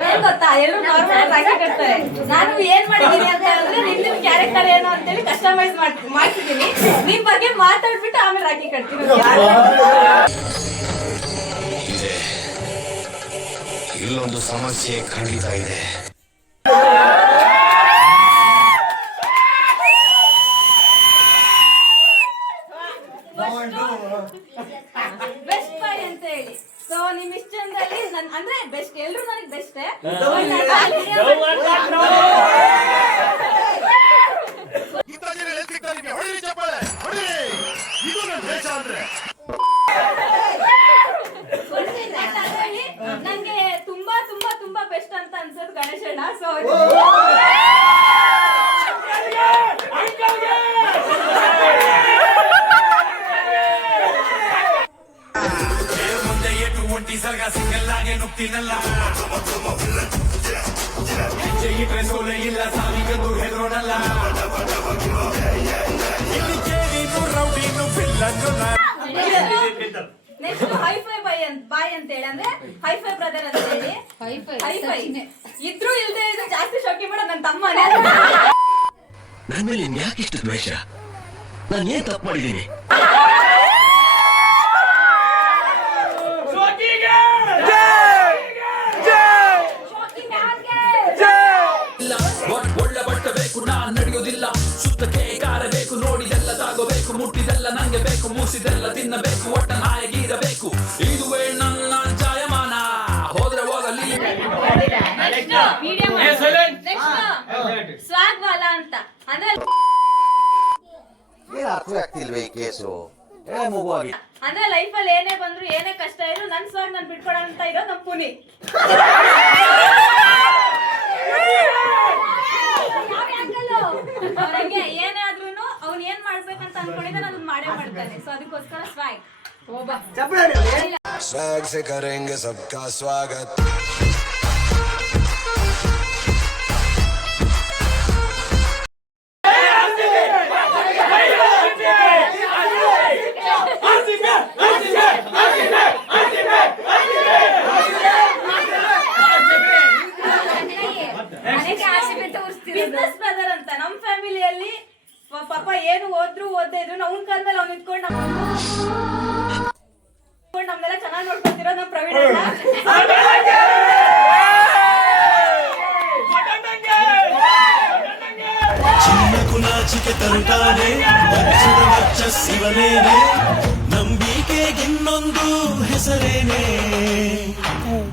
ಏನ್ ಗೊತ್ತಾ? ಎಲ್ಲರೂ ನಾರ್ಮಲ್ ರಾಖಿ ಕಟ್ತಾರೆ ನಾನು ಏನ್ ಮಾಡಿದೀನಿ ಅಂತ ಹೇಳಿದ್ರೆ ನಿನ್ನ ಕ್ಯಾರೆಕ್ಟರ್ ಏನು ಅಂತೇಳಿ ಕಸ್ಟಮೈಸ್ ಮಾಡ್ತಿದ್ದೀನಿ ನಿಮ್ ಬಗ್ಗೆ ಮಾತಾಡ್ಬಿಟ್ಟು ಆಮೇಲೆ ರಾಖಿ ಕಟ್ತೀನಿ. ಇಲ್ಲೊಂದು ಸಮಸ್ಯೆ ಖಂಡಿತ ಇದೆ. ಬೆಸ್ಟ್ ಬೈ ಅಂತ ಹೇಳಿ. ಸೊ ನಿಮ್ ಅಂದ್ರೆ ಬೆಸ್ಟ್ ಎಲ್ರು ನನಗೆ ಬೆಸ್ಟ್. ನುಗ್ತೀನಲ್ಲ ಹೆಜ್ಜೆ ಇಟ್ರೆ ಸೋಲೆ ಇಲ್ಲ ಸಾವಿಗಂದು ಹೆದರೋಣಲ್ಲ ಇಲ್ಲಿ ಕೇಳಿನು ರೌಡಿನು ಬಿಲ್ಲನ್ನು ನಾ ನೆಕ್ಸ್ಟ್ ಹೈಫೈ ಬೈ ಅಂತ ಬಾಯ್ ಅಂತ ಹೇಳಿ ಅಂದ್ರೆ ಹೈಫೈ ಬ್ರದರ್ ಅಂತ ಹೇಳಿ. ಹೈಫೈ ಇದ್ರು ಇಲ್ದೆ ಇದು ಜಾಸ್ತಿ ಶೋಕಿ ಮಾಡೋ ನನ್ನ ತಮ್ಮನೇ ನನ್ನ ಮೇಲೆ ಯಾಕೆ ಇಷ್ಟು ದ್ವೇಷ? ನಾನು ಏನ್ ತಪ್ಪು ಮಾಡಿದ್ದೀನಿ? ಬೇಕು ಮೂಸಿದೆಲ್ಲ ತಿನ್ನಬೇಕು ಒಟ್ಟ ನಾಯಗಿರಬೇಕು ಇದುವೇ ನನ್ನ ಜಾಯಮಾನ. ಹೋದ್ರೆ ಹೋಗಲಿ. ಅಂತ ಅಂದ್ರೆ ಏನು ಅರ್ಥ ಆಗ್ತಿಲ್ವೇ ಈ ಕೇಸು? ಏ ಮಗುವಾಗಿ. ಅಂದ್ರೆ ಲೈಫ್ ಅಲ್ಲಿ ಏನೇ ಬಂದ್ರು ಏನೇ ಕಷ್ಟ ಇದ್ರು ನನ್ ಸ್ವಾಗ್ ನನ್ ಬಿಟ್ಕೊಡ ಅಂತ ಇರೋ ನಮ್ ಪುನಿ. ಏನ್ ಮಾಡ್ಬೇಕಂತ ಅನ್ಕೊಂಡಿದ್ದಾನೆ ಅದನ್ನ ಮಾಡೇ ಮಾಡ್ತಾನೆ ಸೊ ಅದಕ್ಕೋಸ್ಕರ ಸ್ವಾಗ್ स्वैग से करेंगे सबका स्वागत ಬಿಸ್ನೆಸ್ ಬ್ರದರ್ ಅಂತ ನಮ್ ಫ್ಯಾಮಿಲಿಯಲ್ಲಿ ಪಾಪ ಏನು ಓದ್ರು ಓದ್ದೇ ಇದ್ರು ಅವ್ನ ಕಾಲದಲ್ಲಿ ಮೇಲೆ ಅವ್ನು ನಿಂತ್ಕೊಂಡು ನಮ್ನೆಲ್ಲ ಚೆನ್ನಾಗಿ ನೋಡ್ಕೊತಿರೋ ನಮ್ ಪ್ರವೀಣ್ ಚಿನ್ನ ಕುಲಾಚಿಕೆ ತರುತ್ತಾನೆ ವಜ್ರದ ನಂಬಿಕೆ ನಂಬಿಕೆಗಿನ್ನೊಂದು ಹೆಸರೇನೆ.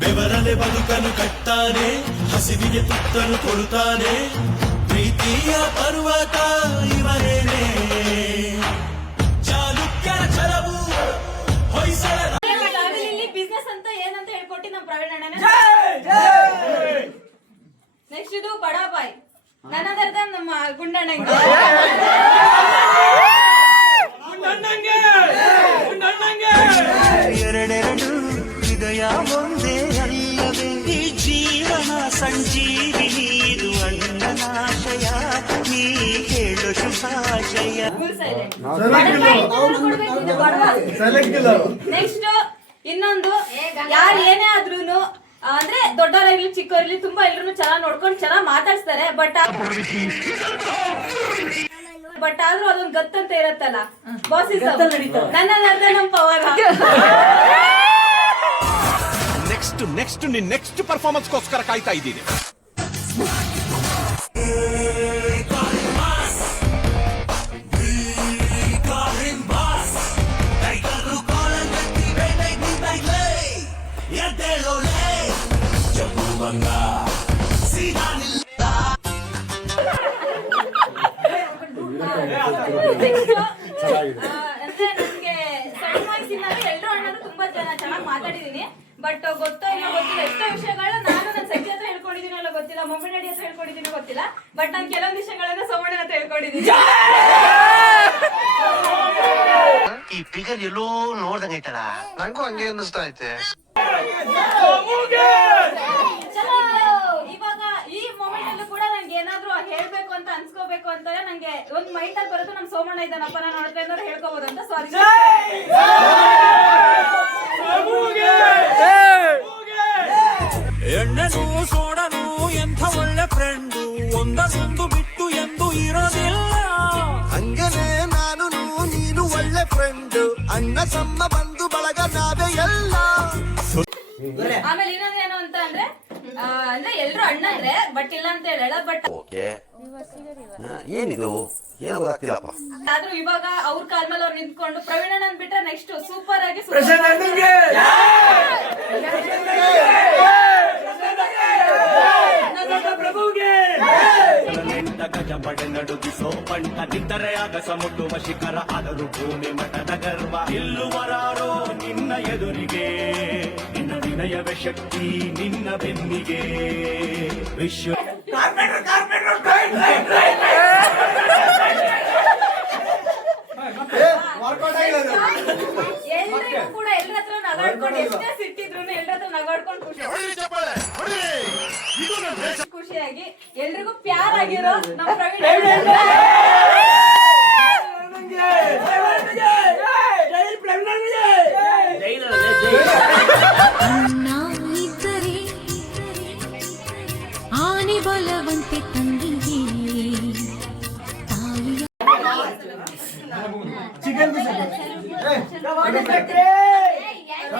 ಬೆವರಲೆ ಬದುಕನ್ನು ಕಟ್ತಾನೆ ಹಸಿವಿಗೆ ತುತ್ತನ್ನು ಕೊಡುತ್ತಾನೆ ಪ್ರೀತಿಯ ಪರ್ವತ ಇವನೇನೆ ಚಾಲುಕ್ಯರ ಚಲವು ಹೊಯ್ಸಳ ಬಿಸ್ನೆಸ್ ಅಂತ ಏನಂತ ಹೇಳ್ಕೊಟ್ಟಿ ನಮ್ಮ ಪ್ರವೀಣ್ ಅಣ್ಣನೇ? ನೆಕ್ಸ್ಟ್ ಇದು ಬಡಾಪಾಯ್ ನನ್ನದರ್ಧ ನಮ್ಮ ಗುಂಡಣ್ಣಂಗೆ. ನೆಕ್ಸ್ಟ್ ಇನ್ನೊಂದು. ಯಾರು ಏನೇ ಆದ್ರೂನು ಅಂದ್ರೆ ದೊಡ್ಡವರಾಗ್ಲಿ ಚಿಕ್ಕವರಾಗ್ಲಿ ತುಂಬಾ ಎಲ್ರು ಚೆನ್ನಾಗಿ ನೋಡ್ಕೊಂಡು ಚೆನ್ನಾಗಿ ಮಾತಾಡ್ಸ್ತಾರೆ ಬಟ್ ಬಟ್ ಆದ್ರೂ ಅದೊಂದು ಗತ್ತಂತ ಇರತ್ತಲ್ಲ. ಬಾಸಿಸ್ ನನ್ನ ಅರ್ಧ ನಮ್ ಪವರ್ ನೆಕ್ಸ್ಟ್ ನೆಕ್ಸ್ಟ್ ನಿನ್ ನೆಕ್ಸ್ಟ್ ಪರ್ಫಾರ್ಮೆನ್ಸ್ಗೋಸ್ಕರ ಕಾಯ್ತಾ ಇದ್ದೀನಿ. ಅಂದ್ರೆ ನನ್ಗೆ ಸಣ್ಣ ಅಣ್ಣರು ತುಂಬಾ ಜನ ಚೆನ್ನಾಗಿ ಮಾತಾಡಿದೀನಿ. ಬಟ್ ಗೊತ್ತೋ ಇಲ್ಲ ಗೊತ್ತಿಲ್ಲ. ಎಷ್ಟೋ ವಿಷಯಗಳು ನಾನು ನನ್ನ ಸಜ್ಜಿ ಹತ್ರ ಹೇಳ್ಕೊಂಡಿದ್ದೀನೋ ಇಲ್ಲ ಗೊತ್ತಿಲ್ಲ ಮಮ್ಮಿ ಡ್ಯಾಡಿ ಹತ್ರ ಹೇಳ್ಕೊಂಡಿದ್ದೀನೋ ಗೊತ್ತಿಲ್ಲ. ಬಟ್ ನಾನು ಕೆಲವೊಂದು ವಿಷಯಗಳನ್ನ ಸೋಮಣ್ಣ ಹತ್ರ ಹೇಳ್ಕೊಂಡಿದ್ದೀನಿ ಈ ಫಿಗರ್ ಎಲ್ಲೋ ನೋಡ್ದಂಗ ಐತಲ್ಲ? ನಂಗೂ ಹಂಗೆ ಅನ್ನಿಸ್ತಾ ಐತೆ ಚಲೋ ಇವಾಗ ಈ ಮೊಮೆಂಟ್ ಅಲ್ಲೂ ಕೂಡ ನಂಗೆ ಏನಾದ್ರೂ ಹೇಳ್ಬೇಕು ಅಂತ ಅನ್ಸ್ಕೋಬೇಕು ಅಂತಂದ್ರೆ ನಂಗೆ ಒಂದ್ ಮೈಂಡ್ ಅಲ್ಲಿ ಬರುತ್ತೆ ನಮ್ ಸೋಮಣ್ಣ ಇದ್ದಾನಪ್ಪ ನಾನು ಅವ್ರ ಅಂದ್ರೆ ಹೇಳ್ಕೋಬಹುದು ಅಂತ ಸಾರಿ ಎಣ್ಣೆನು ಸೋಡನು ಎಂಥ ಒಳ್ಳೆ ಫ್ರೆಂಡು ಒಂದನ್ನೊಂದು ಬಿಟ್ಟು ಎಂದು ಇರೋದಿಲ್ಲ. ಹಂಗನೇ ನಾನು ನೀನು ಒಳ್ಳೆ ಫ್ರೆಂಡ್ ಅಣ್ಣ ತಮ್ಮ ಬಂದು ಬಳಗ ನಾವೇ ಎಲ್ಲ. ಆಮೇಲೆ ಇನ್ನೊಂದೇನು ಅಂತ ಅಂದ್ರೆ ಆ, ಅಂದ್ರೆ ಎಲ್ರು ಅಣ್ಣಂದ್ರೆ ಬಟ್ ಇಲ್ಲ ಅಂತ ಹೇಳ ಬಟ್ ಓಕೆ. ಏನಿದು? ಏನು ಗೊತ್ತಾಗ್ತಿಲ್ಲಪ್ಪ ಆದ್ರೂ ಇವಾಗ ಅವ್ರ ಕಾಲ್ ಮೇಲೆ ಅವ್ರು ನಿಂತ್ಕೊಂಡು ಪ್ರವೀಣನ್ ಬಿಟ್ರೆ ನೆಕ್ಸ್ಟ್ ಸೂಪರ್ ಆಗಿ super ಗಜ ಪಡೆ ನಡುಗಿಸೋ ಪಂಟ ನಿಂತರೆ ಆಗಸ ಮುಟ್ಟುವ ಶಿಖರ ಆದರೂ ಭೂಮಿ ಮಠದ ಗರ್ವ ನಿಲ್ಲುವರಾರೋ ನಿನ್ನ ಎದುರಿಗೆ ನಿನ್ನ ವಿನಯವ ಶಕ್ತಿ ನಿನ್ನ ಬೆನ್ನಿಗೆ ವಿಶ್ವ ಎಲ್ರಿಗೂ ಕೂಡ ಎಲ್ರ ಹತ್ರ ನಗಾಡ್ಕೊಂಡು ಸಿಟ್ಟಿದ್ರು ನಗಾಡ್ಕೊಂಡು ಖುಷಿ. ಖುಷಿಯಾಗಿ ಎಲ್ರಿಗೂ ಪ್ಯಾರ್ ಆಗಿರೋ ನಮ್ಮ ಪ್ರವೀಣ್ ಇದ್ದರೆ ಆನೆ ಬಲವಂತೆ ತಂಗಿಗೆ ತಾಯಿಯ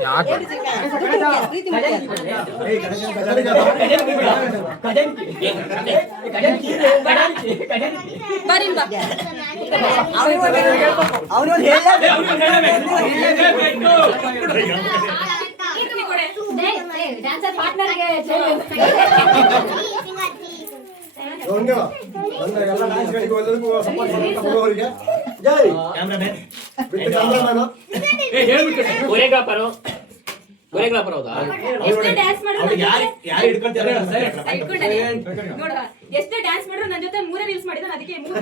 ಕಲಾಕಂತ್ರೆ, ಕಲಾಕಂತ್ರೆ. ಇಲ್ಲ, ಕೊರಿಯೋಗ್ರಾಫರು. ಕೊರಿಯೋಗ್ರಾಫರ್ ಹೌದಾ? ಎಷ್ಟೇ ಡ್ಯಾನ್ಸ್ ಮಾಡಿದ್ರು ಯಾರು ಹಿಡ್ಕೊಂತಾರೆ ಇಟ್ಕೊಂಡಾನೆ. ನೋಡು, ಎಷ್ಟೇ ಡ್ಯಾನ್ಸ್ ಮಾಡಿದ್ರು ನನ್ನ ಜೊತೆ ಮೂರೇ ರೀಲ್ಸ್ ಅದಕ್ಕೆ ಮೂರು.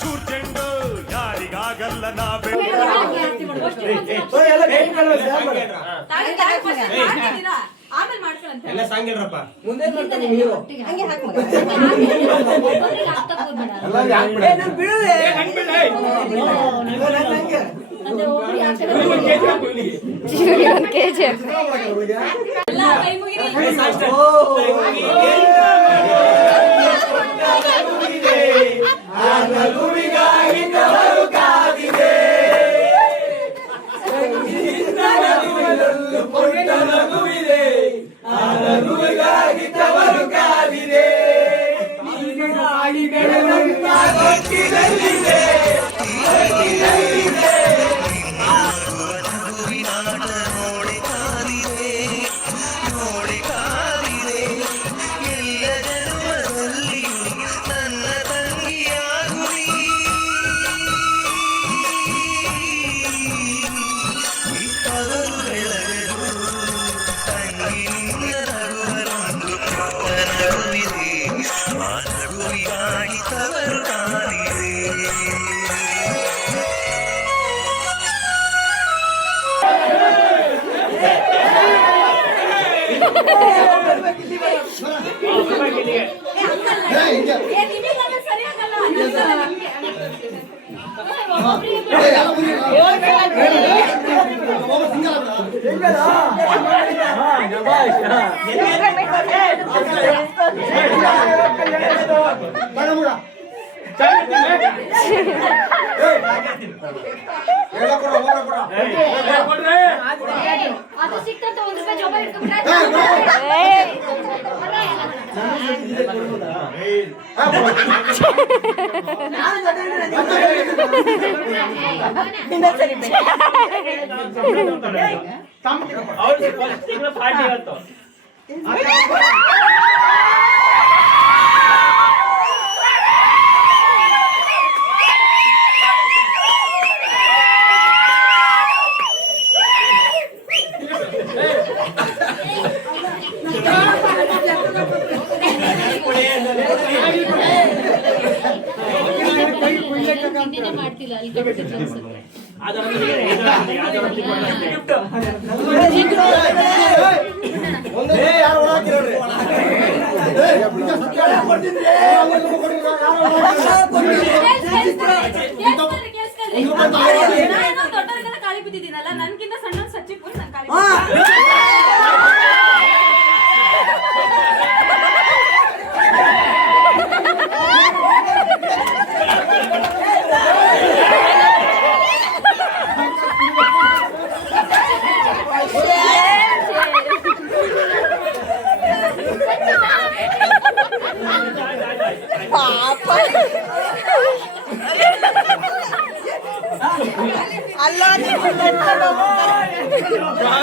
ಚೂರ್ ಚೆಂಡು ಯಾರಿಗಾಗಲ್ಲ ನಾ ಬೆಳ್ಳು ತಾಳಿ ತಾಳಿ first ಮಾಡ್ತಿದ್ದೀರಾ? ಆಮೇಲೆ ಮಾಡ್ಕೊಳಂತೆ ಎಲ್ಲ ಕೈ ಮುಗಿರಿ ಏ, ನಿಮಗೆಲ್ಲ ಸರಿಯಾಗಲ್ಲ ಅದು ಸಿಕ್ತಂತ ಒಂದು ರೂಪಾಯಿ ಜೋಬ ಇಟ್ಕೊಂಡ್ಬಿಟ್ರೆ ಪಾರ್ಟಿ ಇವತ್ತು ನನ್ಗಿಂತ ಸಣ್ಣ ಸಚ್ಚಿ ಪುಲ್ ನನ್ ಕಾಲಿ ಬಿದ್ದಿದ್ದೀನಿ.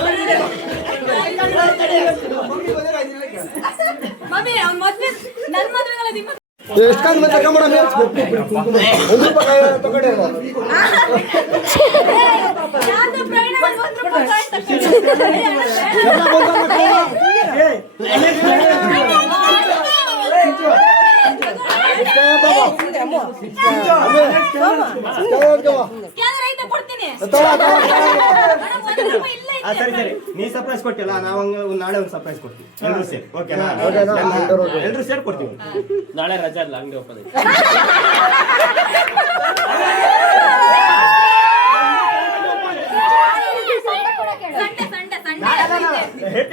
ಮಮ್ಮಿ ಅವ್ನ್ ಮದ್ವೆ ನನ್ ಮದ್ವೆಗಲ್ಲ ನಿಮ್ಮ ಎಷ್ಟು ಕಾಲ ಮತ್ತೆ ತಗೊಂಬೋಣ ಒಂದು ರೂಪಾಯಿ ತಗೊಂಡೆ ಯಾರ್ದೋ ಪ್ರಯಾಣ ಒಂದ್ ರೂಪಾಯಿ ಕಾಯಿನ್ ತಗೊಂಡಿದ್ದೀನಿ. ಸ್ಕ್ಯಾನರ್ ಐತೆ ಕೊಡ್ತೀನಿ ಮೇಡಮ್, ಒಂದ್ ರೂಪಾಯಿ ಇಲ್ಲ ಆ, ಐತೆ. ಸರಿ ಸರಿ ನೀ ಸರ್ಪ್ರೈಸ್ ಕೊಟ್ಟಿಲ್ಲ ನಾವು ಹಂಗ ಒಂದ್ ನಾಳೆ ಒಂದು ಸರ್ಪ್ರೈಸ್ ಕೊಡ್ತೀವಿ. ಎಲ್ಲರೂ ಸೇರಿ. ಓಕೆನಾ ಎಲ್ಲರೂ ಸೇರಿ ಕೊಡ್ತೀವಿ. ನಾಳೆ ರಜಾ ಇಲ್ಲ ಅಂಗಡಿ ಓಪನ್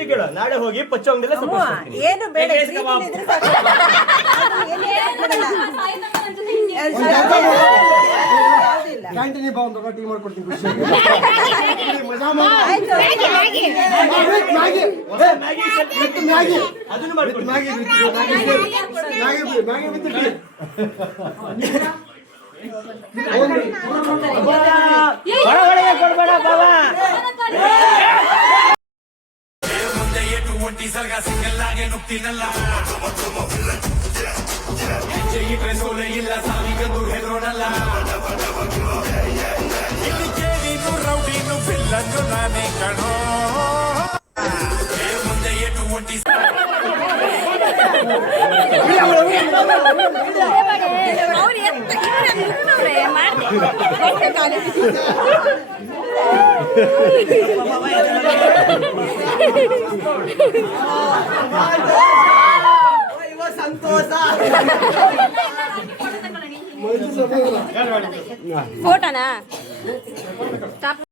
ಕೇಳು ನಾಳೆ ಹೋಗಿ ಪಚ್ಚ ಅಂಗಡಿಲ್ಲ ಸರ್ಪ್ರೈಸ್ ಕೊಡ್ತೀನಿ. ಏನು ಬೇಡ ಸಾಕು. ಅದು ಏನು. ಸಾಯ್ತಮ್ಮ ನನ್ ಜೊತೆ ಹಿಂಗೆ. ಯಾವುದಿಲ್ಲ. ಕ್ಯಾಂಟೀನ್ ಬಾ ಒಂದು ಟೀ ಮಾಡ್ಕೊಡ್ತೀನಿ ಖುಷಿ ಆಯ್ತು. ಮ್ಯಾಗಿ ಮ್ಯಾಗಿ ಅದನ್ನು ಮಾಡ್ಕೊಡ್ತೀನಿ Maggi Maggi Maggi with tea ಹೊರಗಡೆ ಕೊಡ್ಬೇಡ ಬಾಬಾ ಮುಂದೆ ಏಟು ಒಂಟಿ ಸರ್ಗ ಸಿಂಗಲ್ ಆಗಿ ನುಗ್ತೀನಲ್ಲ ಹೆಜ್ಜೆ ಇಟ್ರೆ ಸೋಲೆ ಇಲ್ಲ ಸಾವಿಗಂದು ಹೆದರೋಣಲ್ಲ ಇಲ್ಲಿ ಕೇಳಿನು ರೌಡಿನು ಬಿಲ್ಲನ್ನು ನಾನೇ ಕಣೋ ಏ ಮುಂದೆ ಏಟು ಒಂಟಿ ಅವ್ರು ಎತ್ತ ಇವ್ರು ನಿನ್ನವ್ರೆ, ಮಾಡ್ದೆ. ಹೊಟ್ಟೆ ಖಾಲಿ. ಸಂತೋಷ போட்டானா? ஸ்டாப்